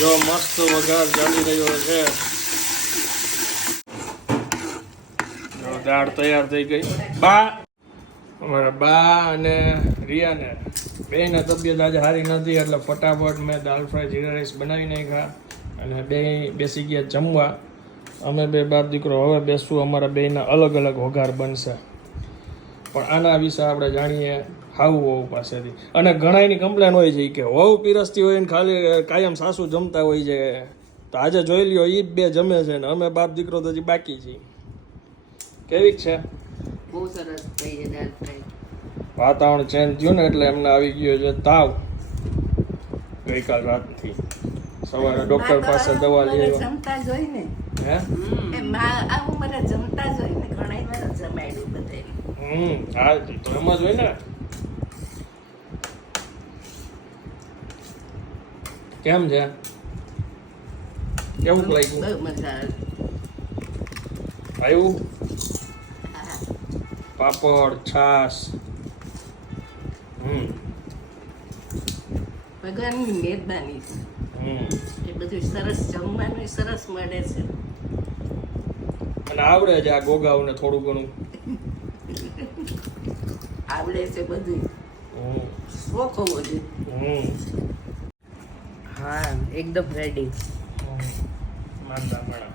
જો મસ્ત વઘાર ચાલી રહ્યો છે. જો દાળ તૈયાર થઈ ગઈ. અમારા બા અને રિયાને બેયને તબિયત આજે સારી નથી એટલે ફટાફટ મેં દાળ ફ્રાય જીરા રાઈસ બનાવી નાખ્યા અને બે બેસી ગયા જમવા. અમે બે બાપ દીકરો હવે બેસવું. અમારા બેયના અલગ અલગ વઘાર બનશે. પણ આના વિશે આપણે જાણીએ હાવ વહુ પાસેથી. અને ઘણાની કમ્પ્લેન હોય છે કે વહુ પીરસતી હોય ને ખાલી કાયમ સાસુ જમતા હોય છે. તો આજે જોઈ લ્યો એ બે જમે છે ને અમે બાપ દીકરો તો હજી બાકી છીએ. કેવીક છે? બહુ સરસ થઈ છે દાળ ફ્રાય. વાતાવરણ ચેન્જ થયું ને એટલે એમને આવી ગયો છે તાવ ગઈકાલ રાતથી. સવારે ડોક્ટર પાસે દવા લઈ આવ્યા. જમતા જ હોય ને હે આ ઉંમરે જમતા જ હોય ને ઘણા વાર જમાડ્યું બધે. હા તો એમ જ હોય ને. કેમ છે? કેવું લાગ્યું? બહુ મજા આવ્યું? પાપડ છાસ ભગવાનની મહેરબાની છે. એ બધું સરસ જમવાનું સરસ મળે છે. અને આવડે છે આ ગોગાવને થોડું ઘણું આવડે છે બધું. શોખો બધું. હા એકદમ રેડી. માંદા પડા